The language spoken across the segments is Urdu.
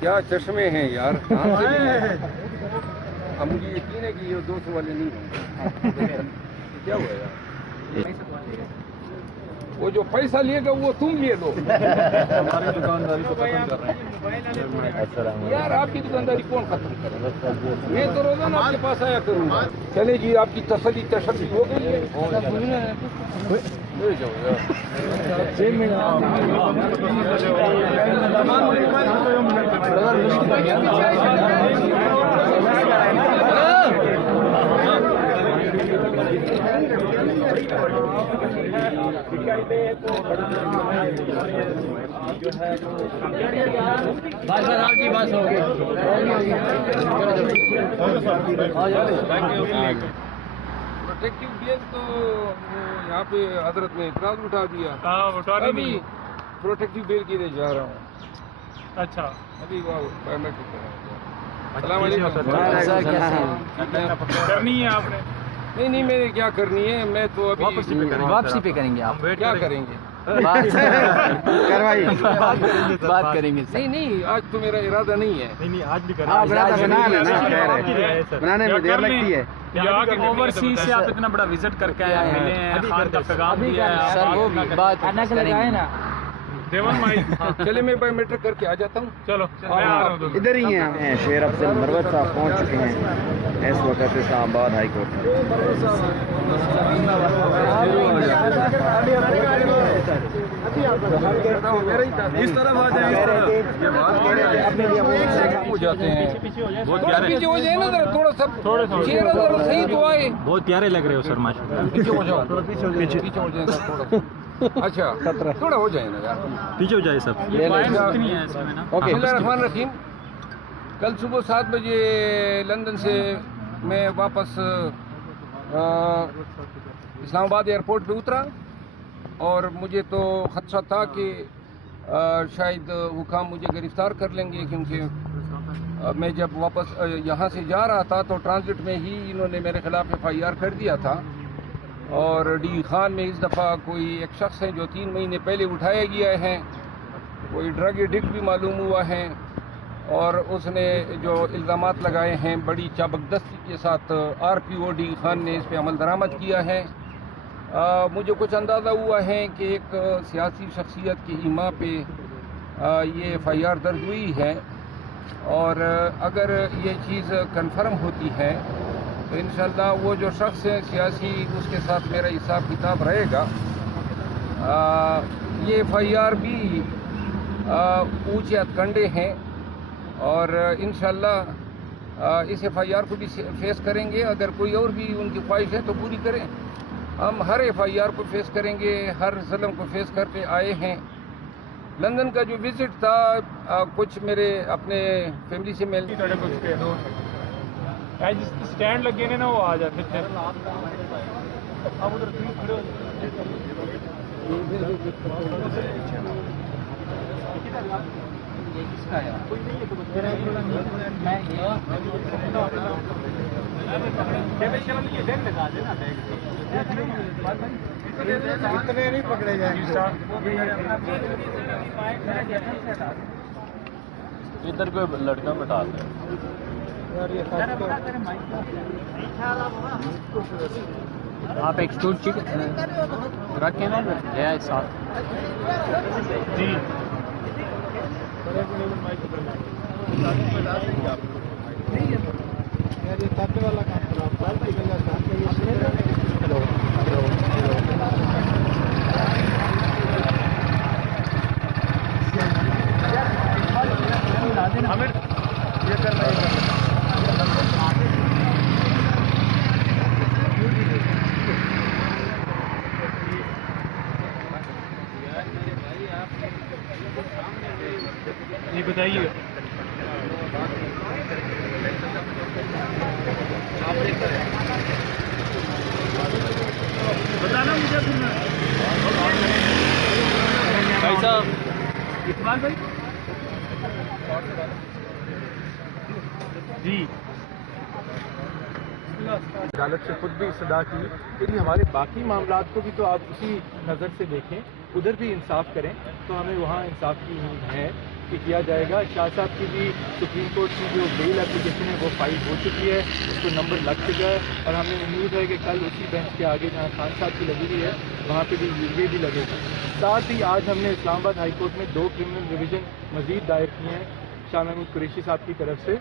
کیا چشمے ہیں یار، کہاں سے ملے؟ اب مجھے یقین ہے کہ یہ 200 والے نہیں ہوں۔ کیا ہوا یار؟ وہ جو پیسہ لے گا وہ تم لے دو۔ ہماری دکانداری کو ختم کر رہے ہیں یار آپ کی دکانداری کون ختم کرے؟ میں تو روزانہ آپ کے پاس آیا کروں گا۔ چلے جی، آپ کی تسلی تشفی ہو گئی ہے؟ لے جاؤ پروٹیکٹیو بیل تو یہاں پہ حضرت نے اعتراض اٹھا دیا۔ ابھی پروٹیکٹیو بیل کے لیے جا رہا ہوں۔ اچھا ابھی وہ بایومیٹرک کرنا ہے۔ السلام علیکم۔ کرنی ہے آپ نے؟ نہیں میں نے کیا کرنی ہے، میں تو ابھی واپسی پہ کریں گے آپ؟ کیا کریں گے؟ بات کریں گے۔ نہیں آج تو میرا ارادہ نہیں ہے۔ نہیں آج بھی بنانے میں دیر لگتی ہے۔ اوورسیز سے آپ اتنا بڑا وزٹ کر کے آئے، ملے ہیں، خان کا پیغام دیا ہے، سر وہ بات کریں گے۔ دیون مائی چلے میں بایومیٹرک کر کے آ جاتا ہوں۔ چلو میں آ رہا ہوں۔ ادھر ہی ہیں شیر افضل مروت صاحب پہنچ چکے ہیں اس وقت اسلام آباد ہائی کورٹ میں۔ اس طرف آ جائیں، ہو جاتے ہیں پیچھے ہو جائے نا ذرا، تھوڑا سا چہرہ ذرا صحیح تو آئے۔ بہت پیارے لگ رہے ہو سر ماشاء اللہ۔ پیچھے ہو جاؤ، پیچھے ہو جائے گا تھوڑا سا۔ اچھا تھوڑا ہو جائے نا یار۔ پیچھے ہو جائے سب۔ اتنی ہے اس میں نا۔ بسم اللہ الرحمن الرحیم۔ کل صبح 7 بجے لندن سے میں واپس اسلام آباد ایئرپورٹ پہ اترا، اور مجھے تو خدشہ تھا کہ شاید حکام مجھے گرفتار کر لیں گے، کیونکہ میں جب واپس یہاں سے جا رہا تھا تو ٹرانزٹ میں ہی انہوں نے میرے خلاف FIR کر دیا تھا، اور ڈی خان میں اس دفعہ کوئی ایک شخص ہے جو 3 مہینے پہلے اٹھایا گیا ہے، کوئی ڈرگ ایڈکٹ بھی معلوم ہوا ہے، اور اس نے جو الزامات لگائے ہیں بڑی چابکدستی کے ساتھ RPO ڈی خان نے اس پہ عمل درآمد کیا ہے۔ مجھے کچھ اندازہ ہوا ہے کہ ایک سیاسی شخصیت کی ایما پہ یہ FIR درج ہوئی ہے، اور اگر یہ چیز کنفرم ہوتی ہے تو انشاءاللہ وہ جو شخص ہے سیاسی، اس کے ساتھ میرا حساب کتاب رہے گا۔ یہ FIR بھی اونچے ہتھ ہیں، اور انشاءاللہ اس FIR کو بھی فیس کریں گے۔ اگر کوئی اور بھی ان کی خواہش ہے تو پوری کریں، ہم ہر FIR کو فیس کریں گے، ہر ظلم کو فیس کرتے آئے ہیں۔ لندن کا جو وزٹ تھا، کچھ میرے اپنے فیملی سے مل اسٹینڈ لگے نے نا، وہ آ جاتے تھے۔ اتنے نہیں پکڑے جائیں گے۔ ادھر کوئی لڑکا بٹا دیں۔ آپ ایک سوٹ چیک رکھیں نا، لے آئے ساتھ۔ جی جی بتائیے۔ بتانا مجھے بھائی صاحب اقبال بھائی جی عدالت سے خود بھی صدا کی کہ ہمارے باقی معاملات کو بھی تو آپ اسی نظر سے دیکھیں، ادھر بھی انصاف کریں۔ تو ہمیں وہاں انصاف کی امید ہے کہ کیا جائے گا. شاہ صاحب کی بھی سپریم کورٹ کی جو بیل اپلیکیشن ہے وہ فائل ہو چکی ہے, اس کو نمبر لگ چکا ہے, اور ہمیں امید ہے کہ کل اسی بینچ کے آگے جہاں خان صاحب کی لگی ہوئی ہے وہاں پہ بھی یہ بھی لگے گا. ساتھ ہی آج ہم نے اسلام آباد ہائی کورٹ میں 2 کرمنل ریویژن مزید دائر کیے ہیں شاہ محمود قریشی صاحب کی طرف سے,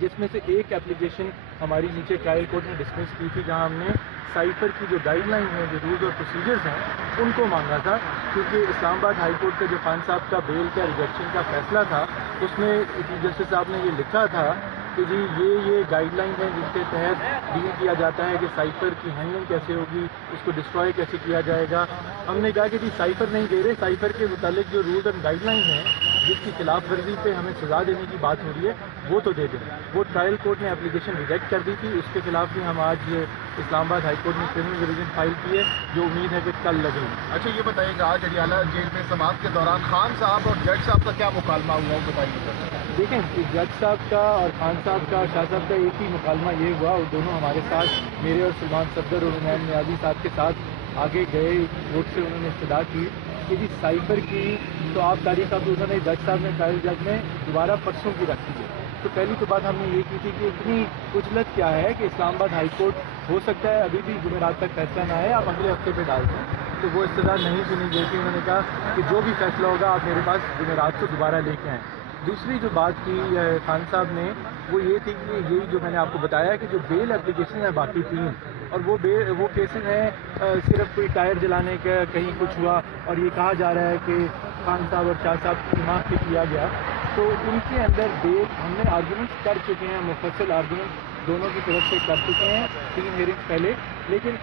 جس میں سے ایک اپلیکیشن ہماری نیچے ٹرائل کورٹ نے ڈسمس کی تھی, جہاں ہم نے سائفر کی جو گائیڈ لائن ہیں, جو رولز اور پروسیجرز ہیں, ان کو مانگا تھا. کیونکہ اسلام آباد ہائی کورٹ کا جو خان صاحب کا بیل کا ریجیکشن کا فیصلہ تھا, اس میں چیف جسٹس صاحب نے یہ لکھا تھا کہ جی یہ گائیڈ لائن ہے جس کے تحت ڈیل کیا جاتا ہے کہ سائفر کی ہینڈلنگ کیسے ہوگی, اس کو ڈسٹروائے کیسے کیا جائے گا. ہم نے کہا کہ جی سائفر نہیں دے رہے, سائفر کے متعلق جو رولز اینڈ گائیڈ لائن ہیں جس کی خلاف ورزی پہ ہمیں سزا دینے کی بات ہو رہی ہے وہ تو دے دیں. وہ ٹرائل کورٹ نے اپلیکیشن ریجیکٹ کر دی تھی, اس کے خلاف بھی ہم آج اسلام آباد ہائی کورٹ میں کرمنل ریویژن فائل کی ہے, جو امید ہے کہ کل لگے گی. اچھا یہ بتائیے کہ آج اڈیالہ جیل میں سماعت کے دوران خان صاحب اور جج صاحب کا کیا مکالمہ ہوا, وہ بتائیے. دیکھیں جج صاحب کا اور خان صاحب کا, شاہ صاحب کا ایک ہی مکالمہ یہ ہوا, وہ دونوں ہمارے ساتھ میرے اور سلمان صفدر اور عمران نیازی صاحب کے ساتھ آگے گئے کورٹ سے. انہوں نے استدعا کی کہ جی سائفر کی تو آپ تاریخ آپ انہوں نے جج صاحب نے ٹرائل جج میں دوبارہ پرسوں کی رکھی ہے. تو پہلی تو بات ہم نے یہ کی تھی کہ اتنی اجلت کیا ہے کہ اسلام آباد ہائی کورٹ ہو سکتا ہے ابھی بھی جمعرات تک فیصلہ نہ آئے, آپ اگلے ہفتے پہ ڈال دیں. تو وہ استدعا نہیں سنی گئی تھی. انہوں نے کہا کہ جو بھی فیصلہ ہوگا آپ میرے پاس جمعرات کو دوبارہ لے کے آئیں. دوسری جو بات کی خان صاحب نے وہ یہ تھی کہ یہی جو میں نے آپ کو بتایا کہ جو بیل اپلیکیشن ہے باقی 3, اور وہ کیسز ہیں صرف کوئی ٹائر جلانے کا کہیں کچھ ہوا اور یہ کہا جا رہا ہے کہ خان صاحب اور شاہ صاحب کی دماغ پہ کیا گیا, تو ان کے اندر ہم نے آرگومنٹس کر چکے ہیں, مفصل آرگومنٹس دونوں کی طرف سے کر چکے ہیں 3 ہیئرنگس پہلے. لیکن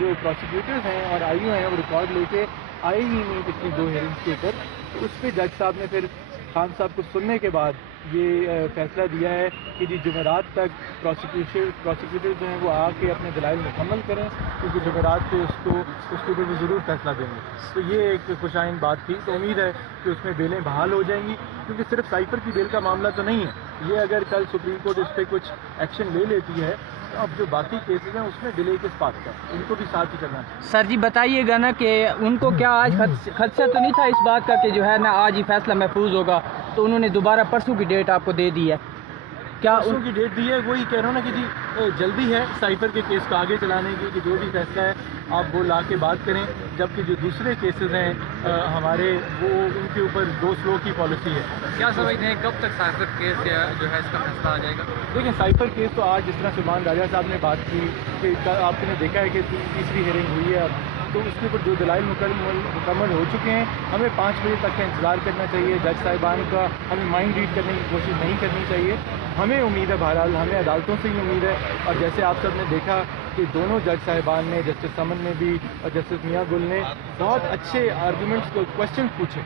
جو پروسیکیوٹرز ہیں اور آئی او ہیں وہ ریکارڈ لے کے آئے ہی نہیں پچھلی 2 ہیئرنگس کے اوپر. تو اس پہ جج صاحب نے پھر خان صاحب کو سننے کے بعد یہ فیصلہ دیا ہے کہ جی جمعرات تک پروسیکیوٹر جو ہیں وہ آ کے اپنے دلائل مکمل کریں, کیونکہ جمعرات کو اس کے اوپر بھی ضرور فیصلہ دیں گے. تو یہ ایک خوشائن بات تھی. تو امید ہے کہ اس میں بیلیں بحال ہو جائیں گی, کیونکہ صرف سائفر کی بیل کا معاملہ تو نہیں ہے یہ. اگر کل سپریم کورٹ اس پہ کچھ ایکشن لے لیتی ہے تو اب جو باقی کیسز ہیں اس میں ڈیلے کس بات کا, ان کو بھی ساتھ ہی کرنا ہے. سر جی بتائیے گا نا کہ ان کو کیا آج خدشہ تو نہیں تھا اس بات کا کہ جو ہے نا آج ہی فیصلہ محفوظ ہوگا, تو انہوں نے دوبارہ پرسوں کی ڈیٹ آپ کو دے دی ہے, کیا پرسوں کی ڈیٹ دی ہے؟ وہی کہہ رہا ہوں نا کہ جی جلدی ہے سائفر کے کیس کو آگے چلانے کی, کہ جو بھی فیصلہ ہے آپ وہ لا کے بات کریں, جبکہ جو دوسرے کیسز ہیں ہمارے وہ ان کے اوپر گو سلو کی پالیسی ہے. کیا سمجھتے ہیں کب تک سائفر کیس جو ہے اس کا فیصلہ آ جائے گا؟ دیکھیں سائفر کیس تو آج جس طرح سلمان راجہ صاحب نے بات کی کہ آپ نے دیکھا ہے کہ تیسری ہیئرنگ ہوئی ہے اب, تو اس کے اوپر جو دلائل مکمل ہو چکے ہیں. ہمیں 5 بجے تک کا انتظار کرنا چاہیے. جج صاحبان کا ہمیں مائنڈ ریڈ کرنے کی کوشش نہیں کرنی چاہیے. ہمیں امید ہے بہرحال ہمیں عدالتوں سے ہی امید ہے, اور جیسے آپ سب نے دیکھا کہ دونوں جج صاحبان نے, جسٹس سمن نے بھی اور جسٹس میاں گل نے بہت اچھے آرگومنٹس کو کوشچن پوچھے.